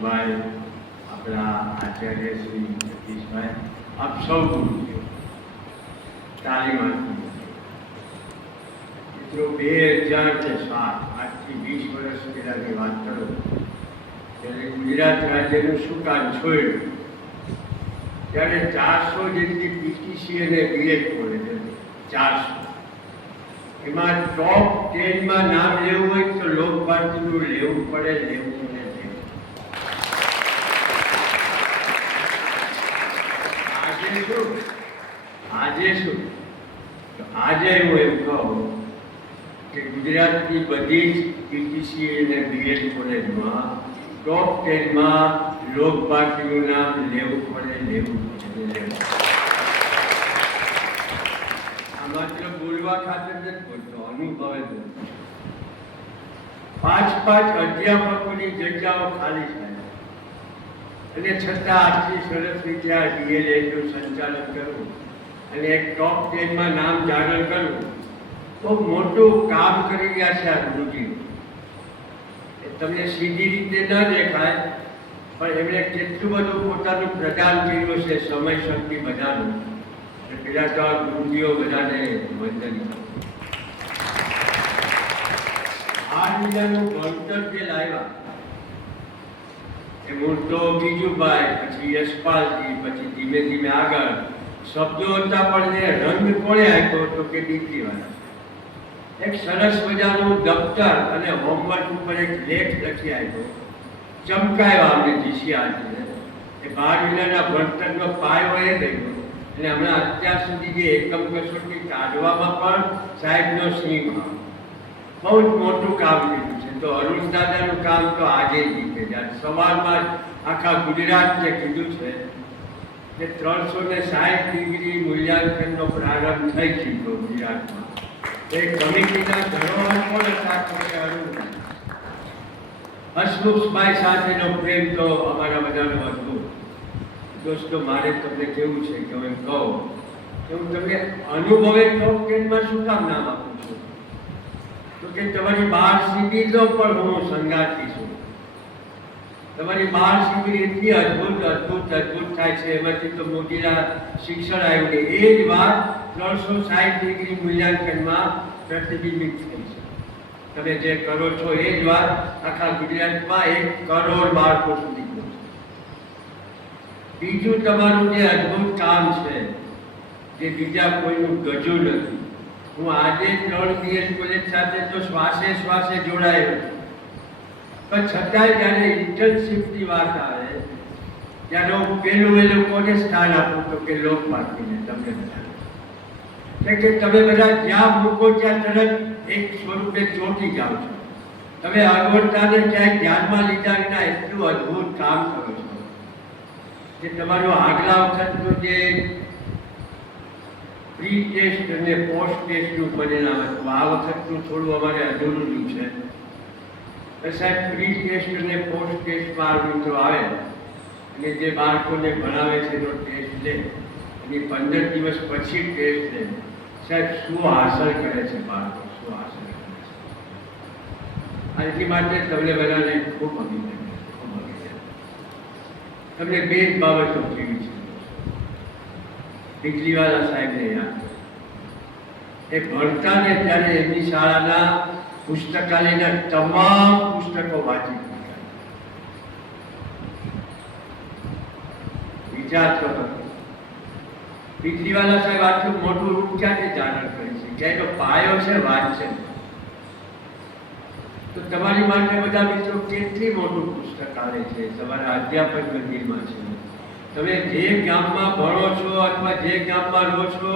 ભાઈ, આપણા આચાર્ય શ્રી જગદીશભાઈ, આપ સૌ ગુરુજીઓ તાલીમ આપી. મિત્રો 2007 આજથી 20 વર્ષ પહેલાંની વાત કરો ત્યારે ગુજરાત રાજ્યનું સુકાન છોડ્યું ત્યારે 400 જેટલી પીટીસી અને બીએડ કોલેજ હતી. 400 એમાં ટોપ 10માં નામ લેવું હોય તો લોકભારતીનું લેવું પડે. આજે શું આજે હું એમ કહું કે ગુજરાતની બધી જ પીટીસી અને બીએડ કોલેજમાં ટોપ 10માં લોકભારતીનું નામ લેવું પડે. આ માત્ર બોલવા ખાતર નથી બોલતો, અનુભવે બોલતો. 5 અધ્યાપકોની જગ્યાઓ ખાલી થાય અને છતાં આટલી સરસ રીતે આ ડીએલએડનું સંચાલન કરવું અને એક ટોપ 10માં નામ જાહેર કરવું તો મોટું કામ કરી રહ્યા છે આ ગુરુજી. તમને સીધી રીતે ન દેખાય પણ એમણે કેટલું બધું પોતાનું પ્રદાન કર્યું છે, સમય શક્તિ બધાનું. પેલા તો આ ગુરુજીઓ બધાને વંદન. આ બીજાનું ભણતર જે લાવ્યા એ મૂળ તો બીજુભાઈ, પછી યશપાલજી, પછી ધીમે ધીમે આગળ શબ્દો હતા પણ એ રંગ કોણે આપ્યો તો કે દીકરીવાળા. એક સરસ મજાનું દફતર અને હોમવર્ક ઉપર એક લેખ લખી આપ્યો, ચમકાયો અમને જીસીઆરને. એ 12 મહિનાના ભણતરનો પાયો એ ગયો અને હમણાં અત્યાર સુધી જે એકમ કસોટી કાઢવામાં પણ સાહેબનો સિંહ બહુ જ મોટું કામ કર્યું છે. તો અરુણ દાદાનું કામ તો આજે જીતે. જ્યારે સવારમાં જ આખા ગુજરાતને કીધું છે કે 360 ડિગ્રી મૂલ્યાંકનનો પ્રારંભ થઈ ચૂક્યો ગુજરાતમાં. એ કમિટીના ધરોહર પણ હતા કે અરુણ હસમુખભાઈ સાથેનો પ્રેમ તો અમારા બધાનો હતો. દોસ્તો, મારે તમને કેવું છે કે હું કહું કે હું તમને અનુભવે ટોપ 10માં શું કામ નામ આપું છું તો કે તમારી 12 શિબિરો પણ હું સંગાથી છું. તમારી 12 શિબિર એટલી અદ્ભુત થાય છે, એમાંથી તો મોટીલા શિક્ષણ આવ્યું ને એ જ વાત 360 ડિગ્રી મૂલ્યાંકનમાં પ્રતિબિંબિત થઈ છે. તમે જે કરો છો એ જ વાત આખા ગુજરાતમાં 1 કરોડ બાળકો સુધી પહોંચે. બીજું તમારું જે અદ્ભુત કામ છે જે બીજા કોઈનું ગજુ નથી. હું આજે 3 બીએડ કોલેજ સાથે તો શ્વાસે જોડાયો પણ છતાંય જ્યારે ઇન્ટર્નશીપની વાત આવે ત્યારે હું પહેલું એ લોકોને સ્થાન આપું તો કે લોકભારતીને. તમને બધા કે તમે બધા જ્યાં મૂકો ત્યાં તરત એક સ્વરૂપે ચોંટી જાઓ છો. તમે અગવડતાને ક્યાંય ધ્યાનમાં લીધા વિના એટલું અદ્ભુત કામ કરો છો કે તમારું આગલા વખતનું જે પ્રી ટેસ્ટ અને પોસ્ટ ટેસ્ટનું પરિણામ હતું આ વખતનું થોડું અમારે અધૂરું છે. સાહેબ, પ્રી ટેસ્ટ અને પોસ્ટ ટેસ્ટમાં આવ્યું તો આવે અને જે બાળકોને ભણાવે છે એનો ટેસ્ટ લે અને 15 દિવસ પછી ટેસ્ટ લે. સાહેબ, શું હાંસલ કરે છે બાળકો, શું હાંસલ કરે છે. આથી માટે તમને બધાને ખૂબ અભિનંદન. તમને 2 બાબતો કેવી છે. ડીકરીવાલા સાહેબને યાદ એ ભણતા ને ત્યારે એમની શાળાના પુસ્તકાલયના તમામ પુસ્તકો વાંચી વિચારતો હતો. ડીકરીવાલા સાહેબ આટલું મોટું રૂપ ક્યાંથી ધારણ કરે છે કે એનો પાયો છે વાંચન. તો તમારી માટે બધા મિત્રો કેટલી મોટું પુસ્તકાલય છે તમારા અધ્યાપન મંદિરમાં છે. તમે જે ગામમાં ભણો છો અથવા જે ગામમાં રહો છો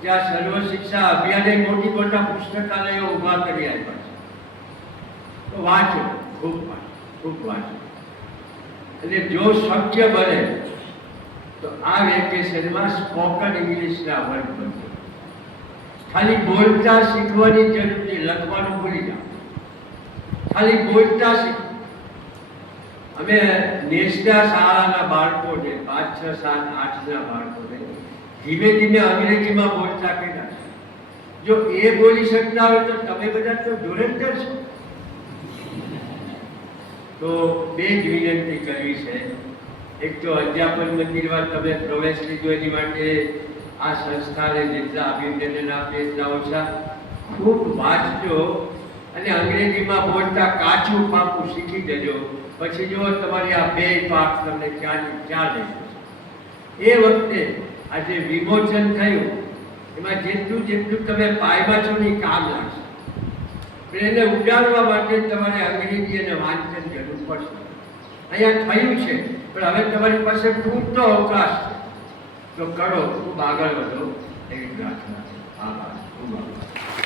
ત્યાં સર્વ શિક્ષા અભિયાને મોટા પુસ્તકાલયો ઊભા કરી આપ્યા છે. તો વાંચો, ખૂબ વાંચો. અને જો શક્ય બને તો આ વેકેશનમાં સ્પોકન ઇંગ્લિશના વર્ગ બનશે. ખાલી બોલતા શીખવાની જરૂર નથી, લખવાનું ભૂલી જાઓ. ખાલી બોલતા શીખો. અમે નેશનલ શાળાના બાળકોને 5, 6, 7, 8ના બાળકોને ધીમે ધીમે અંગ્રેજીમાં બોલતા કર્યા. જો એ બોલી શકતા હોય તો તમે બધા તો ધુરંધર છો. તો તો બે જ વિનંતી કરવી છે. એક તો અધ્યાપન મંદિરમાં તમે પ્રવેશ લીધો એની માટે આ સંસ્થાને જેટલા અભિનંદન આપે એટલા ઓછા. ખૂબ વાંચજો અને અંગ્રેજીમાં બોલતા કાચું પાકું શીખી જજો. પછી જો તમારી આ બે પાક તમને ક્યાં લઈ જશે. એ વખતે આજે વિમોચન થયું એમાં જેટલું જેટલું તમે પાયમાં છો ને કામ લાગશે. પણ એને ઉડાડવા માટે તમારે અંગ્રેજી અને વાંચન જરૂર પડશે. અહીંયા થયું છે પણ હવે તમારી પાસે પૂરતો અવકાશ છે, તો કરો, ખૂબ આગળ વધો એવી પ્રાર્થના. આભાર, ખૂબ આભાર.